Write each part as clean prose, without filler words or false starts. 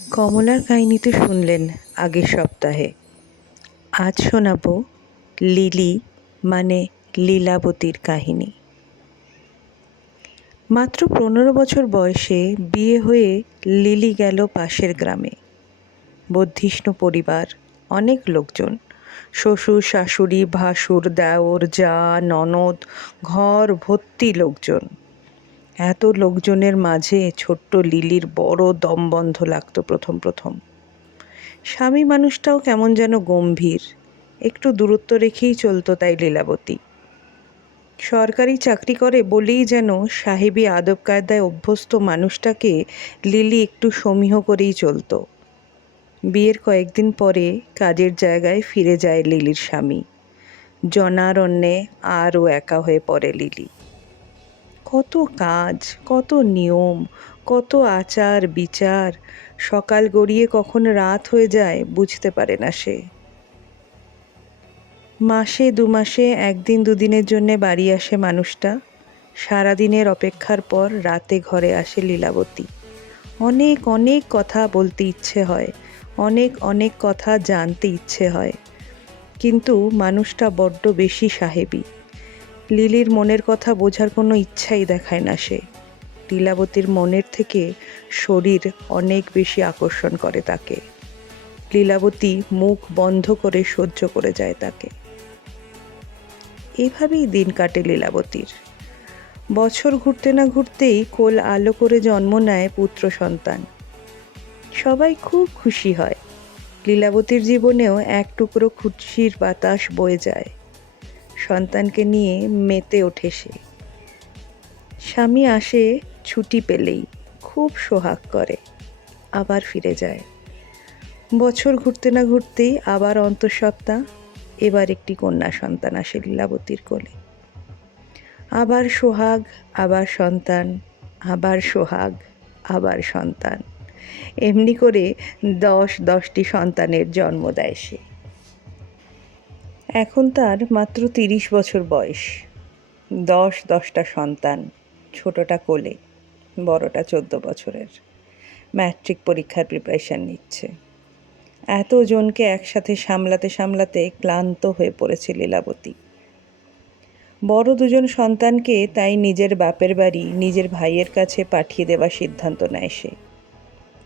কমলার কাহিনী তো শুনলেন আগের সপ্তাহে। আজ শোনাব লিলি মানে লীলাবতীর কাহিনী। মাত্র 15 বছর বয়সে বিয়ে হয়ে লিলি গেল পাশের গ্রামে। বর্ধিষ্ণু পরিবার, অনেক লোকজন, শ্বশুর শাশুড়ি ভাসুর দেওর জা ননদ, ঘর ভর্তি লোকজন। এত লোকজনের মাঝে ছোট্ট লিলির বড় দমবন্ধ লাগতো প্রথম প্রথম। স্বামী মানুষটাও কেমন যেন গম্ভীর, একটু দূরত্ব রেখেই চলতো তাই লীলাবতী। সরকারি চাকরি করে বলেই যেন সাহেবী আদব কায়দায় অভ্যস্ত মানুষটাকে লিলি একটু সমীহ করেই চলতো। বিয়ের কয়েকদিন পরে কাজের জায়গায় ফিরে যায় লিলির স্বামী। জনারণ্যে আরও একা হয়ে পড়ে লিলি। কত কাজ, কত নিয়ম, কত আচার বিচার, সকাল গড়িয়ে কখন রাত হয়ে যায় বুঝতে পারে না সে। মাসে 2 মাসে একদিন দুদিনের জন্যে বাড়ি আসে মানুষটা। সারাদিনের অপেক্ষার পর রাতে ঘরে আসে লীলাবতী। অনেক অনেক কথা বলতে ইচ্ছে হয়, অনেক অনেক কথা জানতে ইচ্ছে হয়, কিন্তু মানুষটা বড্ড বেশি সাহেবী। লিলির মনের কথা বোঝার কোনো ইচ্ছাই দেখায় না সে। লীলাবতীর মনের থেকে শরীর অনেক বেশি আকর্ষণ করে তাকে। লীলাবতী মুখ বন্ধ করে সহ্য করে যায় তাকে। এভাবেই দিন কাটে লীলাবতীর। বছর ঘুরতে না ঘুরতেই কোল আলো করে জন্ম নেয় পুত্র সন্তান। সবাই খুব খুশি হয়। লীলাবতীর জীবনেও এক টুকরো খুশির বাতাস বয়ে যায়। সন্তানকে নিয়ে মেতে ওঠে সে। স্বামী আসে ছুটি পেলেই, খুব সোহাগ করে, আবার ফিরে যায়। বছর ঘুরতে না ঘুরতেই আবার অন্তঃসত্ত্বা, এবার একটি কন্যা সন্তান আসে লীলাবতীর কোলে। আবার সোহাগ, আবার সন্তান, আবার সোহাগ, আবার সন্তান। এমনি করে 10-10টি সন্তানের জন্ম দেয় সে। এখন তার মাত্র 30 বছর বয়স। 10-10টা সন্তান, ছোটটা কোলে, বড়টা 14 বছরের। ম্যাট্রিক পরীক্ষার প্রিপারেশন নিচ্ছে। এতজনকে একসাথে সামলাতে সামলাতে ক্লান্ত হয়ে পড়েছে লীলাবতী। বড় 2জন সন্তানকে তাই নিজের বাপের বাড়ি, নিজের ভাইয়ের কাছে পাঠিয়ে দেওয়ার সিদ্ধান্ত নেয় সে।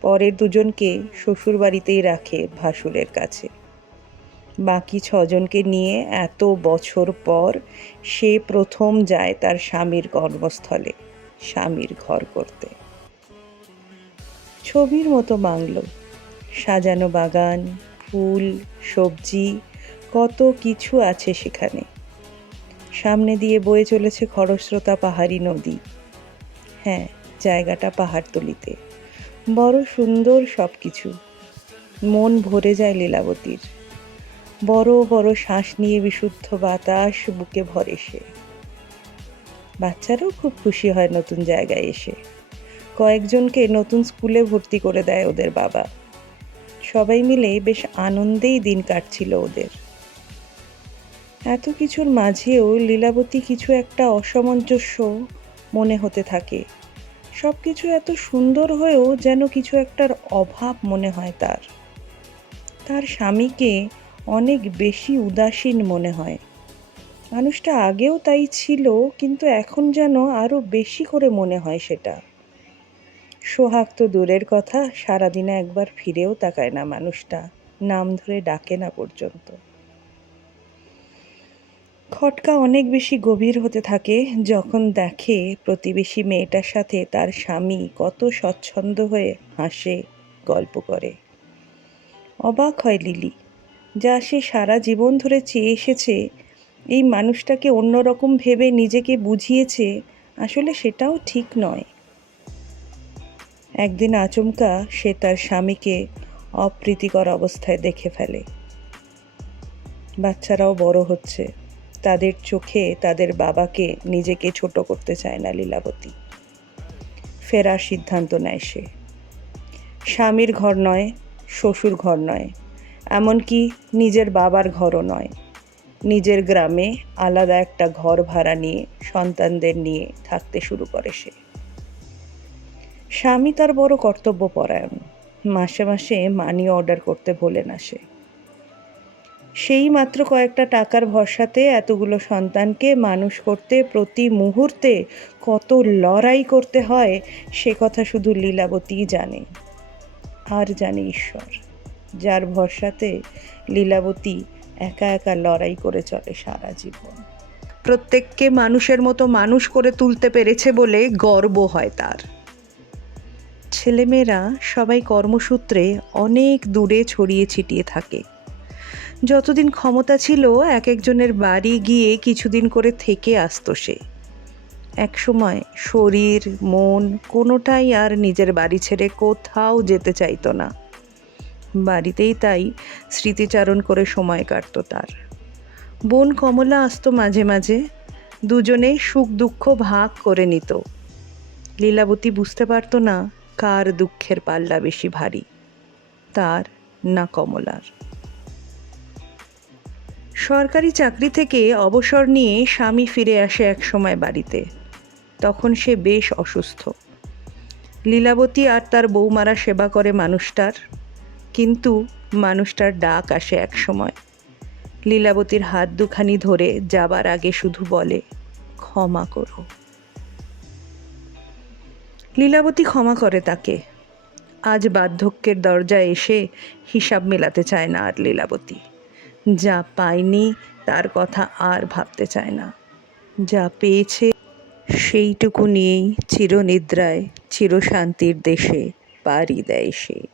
পরের 2জনকে শ্বশুর বাড়িতেই রাখে ভাসুরের কাছে। বাকি 6জনকে নিয়ে এত বছর পর সে প্রথম যায় তার স্বামীর কর্মস্থলে, স্বামীর ঘর করতে। ছবির মতো বাংলো, সাজানো বাগান, ফুল, সবজি, কত কিছু আছে সেখানে। সামনে দিয়ে বয়ে চলেছে খরস্রোতা পাহাড়ি নদী। হ্যাঁ, জায়গাটা পাহাড়তলিতে। বড় সুন্দর সব কিছু। মন ভরে যায় লীলাবতীর। বড় বড় শ্বাস নিয়ে বিশুদ্ধ বাতাস বুকে ভরে সে। বাচ্চারাও খুব খুশি হয় নতুন জায়গায় এসে। কয়েকজনকে নতুন স্কুলে ভর্তি করে দেয় ওদের বাবা। সবাই মিলে বেশ আনন্দেই দিন কাটছিল ওদের। এত কিছুর মাঝেও লীলাবতী কিছু একটা অসামঞ্জস্য মনে হতে থাকে। সব কিছু এত সুন্দর হয়েও যেন কিছু একটার অভাব মনে হয় তার। তার স্বামীকে অনেক বেশি উদাসীন মনে হয়। মানুষটা আগেও তাই ছিল, কিন্তু এখন যেন আরো বেশি করে মনে হয় সেটা। সোহাগ তো দূরের কথা, সারাদিনে একবার ফিরেও তাকায় না মানুষটা, নাম ধরে ডাকে না পর্যন্ত। খটকা অনেক বেশি গভীর হতে থাকে যখন দেখে প্রতিবেশী মেয়েটার সাথে তার স্বামী কত স্বচ্ছন্দ হয়ে হাসে, গল্প করে। অবাক হয় লিলি, যা সে সারা জীবন ধরে চেয়ে এসেছে, এই মানুষটাকে অন্যরকম ভেবে নিজেকে বুঝিয়েছে, আসলে সেটাও ঠিক নয়। একদিন আচমকা সে তার স্বামীকে অপ্রীতিকর অবস্থায় দেখে ফেলে। বাচ্চারাও বড় হচ্ছে, তাদের চোখে তাদের বাবাকে নিজেকে ছোট করতে চায় না লীলাবতী। ফেরার সিদ্ধান্ত নেয় সে। স্বামীর ঘর নয়, শ্বশুর ঘর নয়, এমনকি নিজের বাবার ঘরও নয়। নিজের গ্রামে আলাদা একটা ঘর ভাড়া নিয়ে সন্তানদের নিয়ে থাকতে শুরু করে সে। স্বামী তার বড় কর্তব্যপরায়ণ। মাসে মাসে মানি অর্ডার করতে ভোলে না সে। সেই মাত্র কয়েকটা টাকার ভরসাতে এতগুলো সন্তানকে মানুষ করতে প্রতি মুহূর্তে কত লড়াই করতে হয় সে কথা শুধু লীলাবতীই জানে। আর জানে ঈশ্বর, যার ভরসাতে লীলাবতী একা একা লড়াই করে চলে সারা জীবন। প্রত্যেককে মানুষের মতো মানুষ করে তুলতে পেরেছে বলে গর্ব হয় তার। ছেলেমেয়েরা সবাই কর্মসূত্রে অনেক দূরে ছড়িয়ে ছিটিয়ে থাকে। যতদিন ক্ষমতা ছিল এক একজনের বাড়ি গিয়ে কিছুদিন করে থেকে আসতো সে। একসময় শরীর মন কোনোটাই আর নিজের বাড়ি ছেড়ে কোথাও যেতে চাইতো না। বাড়িতেই তাই স্মৃতিচারণ করে সময় কাটতো তার। বোন কমলা আসতো মাঝে মাঝে, দুজনে সুখ দুঃখ ভাগ করে নিত। লীলাবতী বুঝতে পারতো না কার দুঃখের পাল্লা বেশি ভারী, তার না কমলার। সরকারি চাকরি থেকে অবসর নিয়ে স্বামী ফিরে আসে এক সময় বাড়িতে। তখন সে বেশ অসুস্থ। লীলাবতী আর তার বৌমারা সেবা করে মানুষটার, কিন্তু মানুষটার ডাক আসে এক সময়। লীলাবতীর হাত দুখানি ধরে যাবার আগে শুধু বলে, ক্ষমা করো। লীলাবতী ক্ষমা করে তাকে। আজ বার্ধক্যের দরজায় এসে হিসাব মেলাতে চায় না আর লীলাবতী। যা পায়নি তার কথা আর ভাবতে চায় না। যা পেয়েছে সেইটুকু নিয়েই চিরনিদ্রায় চিরশান্তির দেশে পাড়ি দেয় সে।